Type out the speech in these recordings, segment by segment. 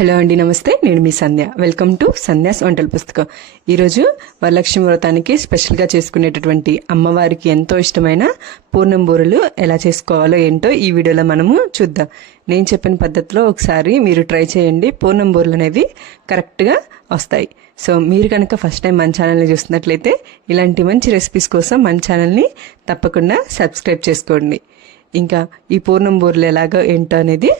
Hello అండి నమస్తే. నేను మీ సంధ్య. వెల్కమ్ టు సంధ్యాస్ వంటల పుస్తకం. ఈరోజు వరలక్ష్మి వ్రతానికి స్పెషల్గా చేసుకునేటటువంటి అమ్మవారికి ఎంతో ఇష్టమైన పూర్ణం బూరెలు ఎలా చేసుకోవాలో ఏంటో ఈ వీడియోలో మనము చూద్దాం. నేను చెప్పిన పద్ధతిలో ఒకసారి మీరు ట్రై చేయండి. పూర్ణం బూరలు అనేవి కరెక్ట్గా వస్తాయి. సో మీరు కనుక ఫస్ట్ టైం మన ఛానల్ని చూస్తున్నట్లయితే ఇలాంటి మంచి రెసిపీస్ కోసం మన ఛానల్ని తప్పకుండా సబ్స్క్రైబ్ చేసుకోండి. ఇంకా ఈ పూర్ణం బూరలు ఎలాగో ఏంటో అనేది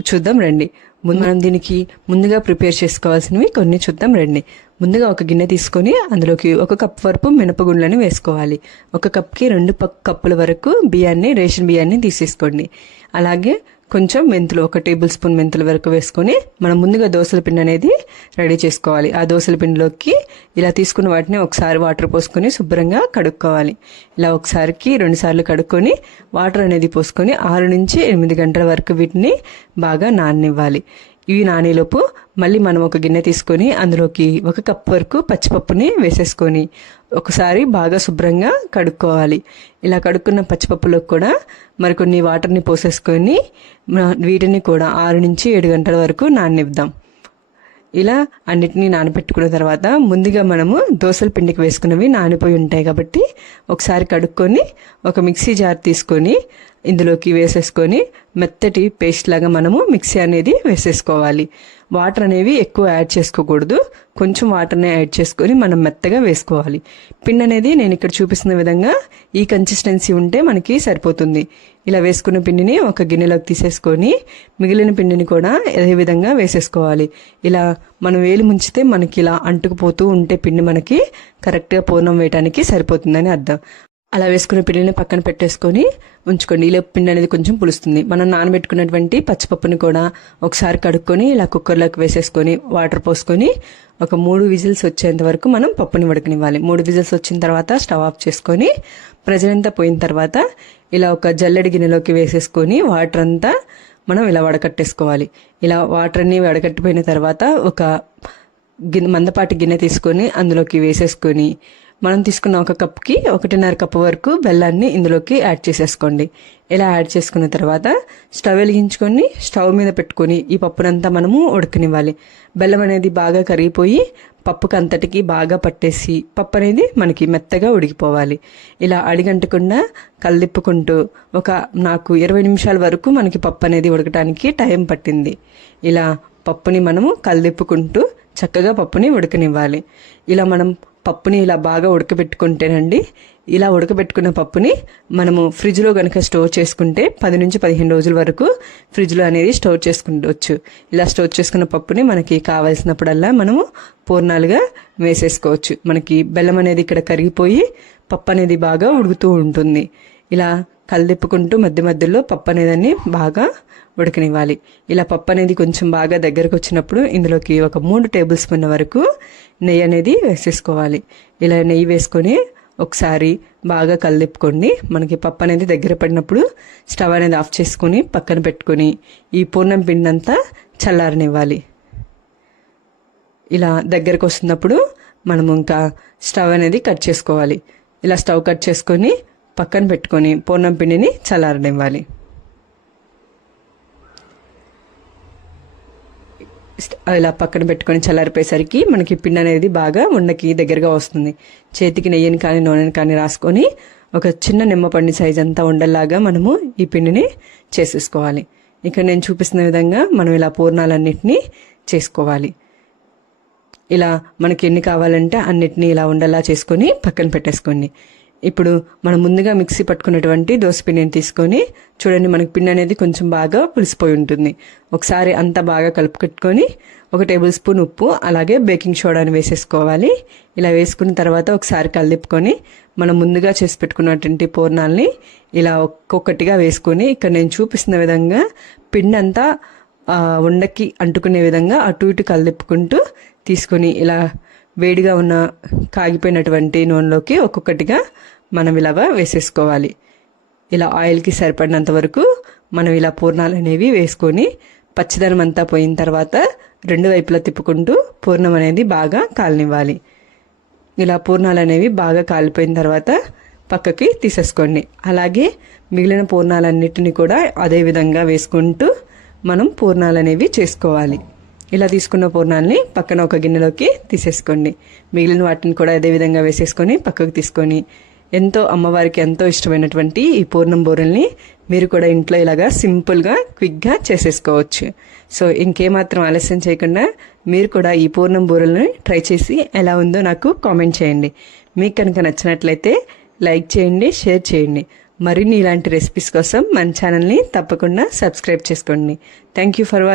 చూద్దాం రండి. ముందు మనం దీనికి ముందుగా ప్రిపేర్ చేసుకోవాల్సినవి కొన్ని చూద్దాం రండి. ముందుగా ఒక గిన్నె తీసుకొని అందులోకి ఒక కప్ వరకు మినపగుండ్లను వేసుకోవాలి. ఒక కప్కి రెండు కప్పుల వరకు బియ్యాన్ని రేషన్ బియ్యాన్ని తీసేసుకోండి. అలాగే కొంచెం మెంతులు ఒక టేబుల్ స్పూన్ మెంతుల వరకు వేసుకొని మనం ముందుగా దోసల పిండి అనేది రెడీ చేసుకోవాలి. ఆ దోసల పిండిలోకి ఇలా తీసుకున్న వాటిని ఒకసారి వాటర్ పోసుకొని శుభ్రంగా కడుక్కోవాలి. ఇలా ఒకసారికి రెండుసార్లు కడుక్కొని వాటర్ అనేది పోసుకొని ఆరు నుంచి ఎనిమిది గంటల వరకు వీటిని బాగా నాననివ్వాలి. ఇవి నానేలోపు మళ్ళీ మనం ఒక గిన్నె తీసుకొని అందులోకి ఒక కప్ వరకు పచ్చిపప్పుని వేసేసుకొని ఒకసారి బాగా శుభ్రంగా కడుక్కోవాలి. ఇలా కడుక్కున్న పచ్చిపప్పులోకి కూడా మరికొన్ని వాటర్ని పోసేసుకొని వీటిని కూడా ఆరు నుంచి ఏడు గంటల వరకు నాననిద్దాం. ఇలా అన్నిటినీ నానబెట్టుకున్న తర్వాత ముందుగా మనము దోశల పిండికి వేసుకున్నవి నానిపోయి ఉంటాయి కాబట్టి ఒకసారి కడుక్కొని ఒక మిక్సీ జార్ తీసుకొని ఇందులోకి వేసేసుకొని మెత్తటి పేస్ట్ లాగా మనము మిక్సీ అనేది వేసేసుకోవాలి. వాటర్ అనేవి ఎక్కువ యాడ్ చేసుకోకూడదు. కొంచెం వాటర్నే యాడ్ చేసుకొని మనం మెత్తగా వేసుకోవాలి. పిండి అనేది నేను ఇక్కడ చూపిస్తున్న విధంగా ఈ కన్సిస్టెన్సీ ఉంటే మనకి సరిపోతుంది. ఇలా వేసుకున్న పిండిని ఒక గిన్నెలోకి తీసేసుకొని మిగిలిన పిండిని కూడా అదే విధంగా వేసేసుకోవాలి. ఇలా మనం వేలు ముంచితే మనకి ఇలా అంటుకుపోతూ ఉంటే పిండి మనకి కరెక్ట్గా పూర్ణం వేయడానికి సరిపోతుందని అర్థం. అలా వేసుకున్న పిండిని పక్కన పెట్టేసుకొని ఉంచుకోండి. ఇలా పిండి అనేది కొంచెం పులుస్తుంది. మనం నానబెట్టుకున్నటువంటి పచ్చిపప్పుని కూడా ఒకసారి కడుక్కొని ఇలా కుక్కర్లోకి వేసేసుకొని వాటర్ పోసుకొని ఒక మూడు విజిల్స్ వచ్చేంత వరకు మనం పప్పుని ఉడకనివ్వాలి. మూడు విజిల్స్ వచ్చిన తర్వాత స్టవ్ ఆఫ్ చేసుకొని ప్రెజర్ అంతా పోయిన తర్వాత ఇలా ఒక జల్లెడి గిన్నెలోకి వేసేసుకొని వాటర్ అంతా మనం ఇలా వడకట్టేసుకోవాలి. ఇలా వాటర్ అన్ని వడకట్టిపోయిన తర్వాత ఒక గిన్నె మందపాటి గిన్నె తీసుకొని అందులోకి వేసేసుకొని మనం తీసుకున్న ఒక కప్కి ఒకటిన్నర కప్పు వరకు బెల్లాన్ని ఇందులోకి యాడ్ చేసేసుకోండి. ఇలా యాడ్ చేసుకున్న తర్వాత స్టవ్ వెలిగించుకొని స్టవ్ మీద పెట్టుకొని ఈ పప్పునంతా మనము ఉడకనివ్వాలి. బెల్లం అనేది బాగా కరిగిపోయి పప్పుకు అంతటికి బాగా పట్టేసి పప్పు అనేది మనకి మెత్తగా ఉడికిపోవాలి. ఇలా అడిగంటకుండా కల్దిప్పుకుంటూ ఒక నాకు ఇరవై నిమిషాల వరకు మనకి పప్పు అనేది ఉడకటానికి టైం పట్టింది. ఇలా పప్పుని మనము కల్దిప్పుకుంటూ చక్కగా పప్పుని ఉడకనివ్వాలి. ఇలా మనం పప్పుని ఇలా బాగా ఉడకబెట్టుకుంటేనండి. ఇలా ఉడకబెట్టుకున్న పప్పుని మనము ఫ్రిడ్జ్లో కనుక స్టోర్ చేసుకుంటే పది నుంచి పదిహేను రోజుల వరకు ఫ్రిడ్జ్లో అనేది స్టోర్ చేసుకుంటవచ్చు ఇలా స్టోర్ చేసుకున్న పప్పుని మనకి కావాల్సినప్పుడల్లా మనము పూర్ణాలుగా వేసేసుకోవచ్చు. మనకి బెల్లం అనేది ఇక్కడ కరిగిపోయి పప్పు అనేది బాగా ఉడుకుతూ ఉంటుంది. ఇలా కలదిప్పుకుంటూ మధ్య మధ్యలో పప్పు అనేదాన్ని బాగా ఉడకనివ్వాలి. ఇలా పప్పు అనేది కొంచెం బాగా దగ్గరకు వచ్చినప్పుడు ఇందులోకి ఒక మూడు టేబుల్ స్పూన్ల వరకు నెయ్యి అనేది వేసేసుకోవాలి. ఇలా నెయ్యి వేసుకొని ఒకసారి బాగా కలదిప్పుకోండి మనకి పప్పు అనేది దగ్గర పడినప్పుడు స్టవ్ అనేది ఆఫ్ చేసుకొని పక్కన పెట్టుకొని ఈ పూర్ణం పిండి అంతా చల్లారనివ్వాలి. ఇలా దగ్గరకు వస్తున్నప్పుడు మనము ఇంకా స్టవ్ అనేది కట్ చేసుకోవాలి. ఇలా స్టవ్ కట్ చేసుకొని పక్కన పెట్టుకొని పూర్ణం పిండిని చల్లారనివ్వాలి. ఇలా పక్కన పెట్టుకొని చల్లారిపోయేసరికి మనకి పిండి అనేది బాగా ఉండకి దగ్గరగా వస్తుంది. చేతికి నెయ్యిని కానీ నూనెని కానీ రాసుకొని ఒక చిన్న నిమ్మపండి సైజ్ అంతా ఉండేలాగా మనము ఈ పిండిని చేసేసుకోవాలి. ఇక్కడ నేను చూపిస్తున్న విధంగా మనం ఇలా పూర్ణాలన్నింటినీ చేసుకోవాలి. ఇలా మనకి ఎన్ని కావాలంటే అన్నిటినీ ఇలా ఉండేలా చేసుకొని పక్కన పెట్టేసుకోండి. ఇప్పుడు మనం ముందుగా మిక్సీ పట్టుకున్నటువంటి దోశ పిండిని తీసుకొని చూడండి మనకి పిండి అనేది కొంచెం బాగా పులిసిపోయి ఉంటుంది. ఒకసారి అంతా బాగా కలుపుకట్టుకొని ఒక టేబుల్ స్పూన్ ఉప్పు అలాగే బేకింగ్ సోడాని వేసేసుకోవాలి. ఇలా వేసుకున్న తర్వాత ఒకసారి కలిపుకొని మనం ముందుగా చేసి పెట్టుకున్నటువంటి పూర్ణాలని ఇలా ఒక్కొక్కటిగా వేసుకొని ఇక్కడ నేను చూపిస్తున్న విధంగా పిండి అంతా ఉండకి అంటుకునే విధంగా అటు ఇటు కలిపుకుంటూ తీసుకొని ఇలా వేడిగా ఉన్న కాగిపోయినటువంటి నూనెలోకి ఒక్కొక్కటిగా మనం ఇలాగా వేసేసుకోవాలి. ఇలా ఆయిల్కి సరిపడినంత వరకు మనం ఇలా పూర్ణాలు అనేవి వేసుకొని పచ్చిదనం అంతా పోయిన తర్వాత రెండు వైపులా తిప్పుకుంటూ పూర్ణం అనేది బాగా కాలనివ్వాలి. ఇలా పూర్ణాలు అనేవి బాగా కాలిపోయిన తర్వాత పక్కకి తీసేసుకోండి. అలాగే మిగిలిన పూర్ణాలన్నిటిని కూడా అదే విధంగా వేసుకుంటూ మనం పూర్ణాలు అనేవి చేసుకోవాలి. ఇలా తీసుకున్న పూర్ణాలని పక్కన ఒక గిన్నెలోకి తీసేసుకోండి. మిగిలిన వాటిని కూడా అదే విధంగా వేసేసుకొని పక్కకు తీసుకొని ఎంతో అమ్మవారికి ఎంతో ఇష్టమైనటువంటి ఈ పూర్ణం బూరల్ని మీరు కూడా ఇంట్లో ఇలాగా సింపుల్గా క్విక్గా చేసేసుకోవచ్చు. సో ఇంకేమాత్రం ఆలస్యం చేయకుండా మీరు కూడా ఈ పూర్ణం బూరల్ని ట్రై చేసి ఎలా ఉందో నాకు కామెంట్ చేయండి. మీకు కనుక నచ్చినట్లయితే లైక్ చేయండి షేర్ చేయండి. మరిన్ని ఇలాంటి రెసిపీస్ కోసం మన ఛానల్ని తప్పకుండా సబ్స్క్రైబ్ చేసుకోండి. Thank you for watching